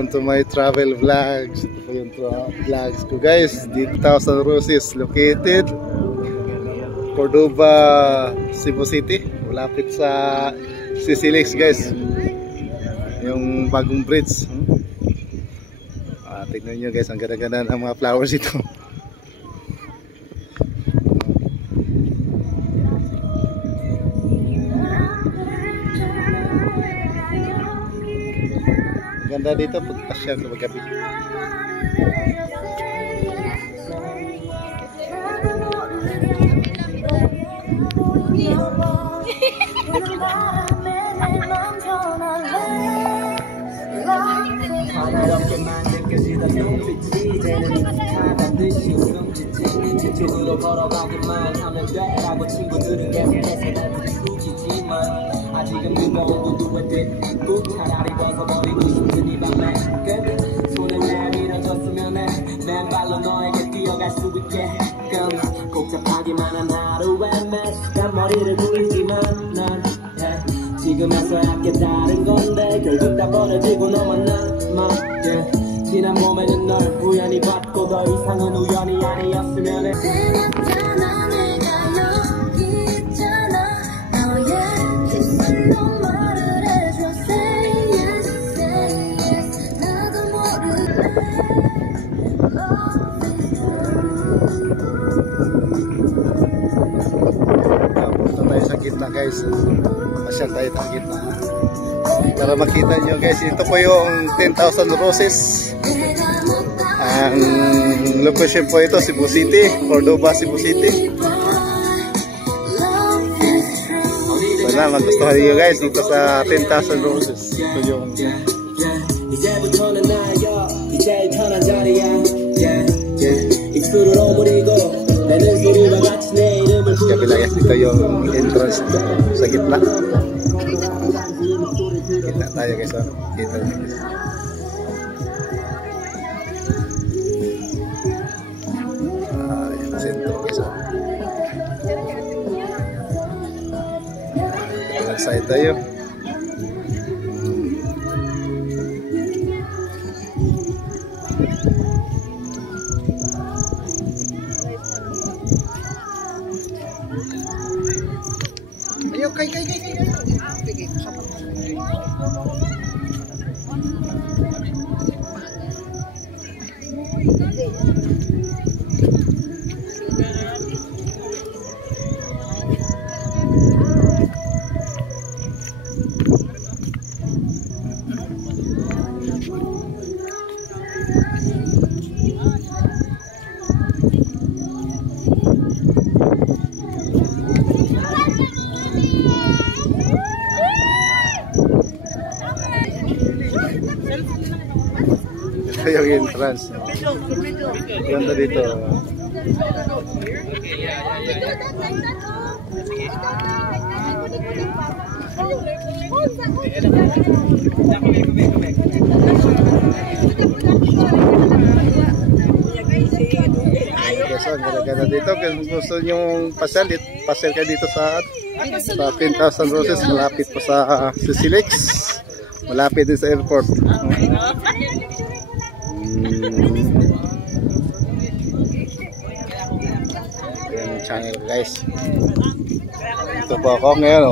welcome to my travel vlogs. Ito po yung vlogs ko guys. Dito tayo sa Roses, located Cordova, Cebu City. Malapit sa Sisilix guys. Yung bagong bridge. Tignan nyo guys, ang ganda-ganda ng mga flowers ito. Ganda dito pagpasya sa gabi. 아직은 무거운 누구든 꼭 차라리 벗어버리고 싶은 이 밤에 손을 내밀어줬으면 해 맨발로 너에게 뛰어갈 수 있게끔 복잡하기만 한 하루에 몇 시간 머리를 굴리지만 난 지금에서야 깨달은 건데 결국 다 버려지고 너만 남아 지난 봄에는 널 우연히 받고 더 이상은 우연이 아니었으면 해 Punta tayo sa gitna guys. Masyal tayo sa gitna para makita nyo guys. Ito po yung 10,000 Roses. Ang location po ito Cebu City, Cordova, Cebu City. Wala, magustuhan nyo guys dito sa 10,000 Roses. Ito yung kabila guys, dito yung entrance sa gitna. Kita tayo guys, kita nyo guys. Yung sentro guys. Side tayo. Ayo kay. Ito yung entrance. Ganda dito. Ganda dito. Kung gusto nyo pasel kayo dito sa 10,000 Roses. Malapit po sa Sisilix. Malapit din sa airport. Yung channel guys. Ito po ako ngayon.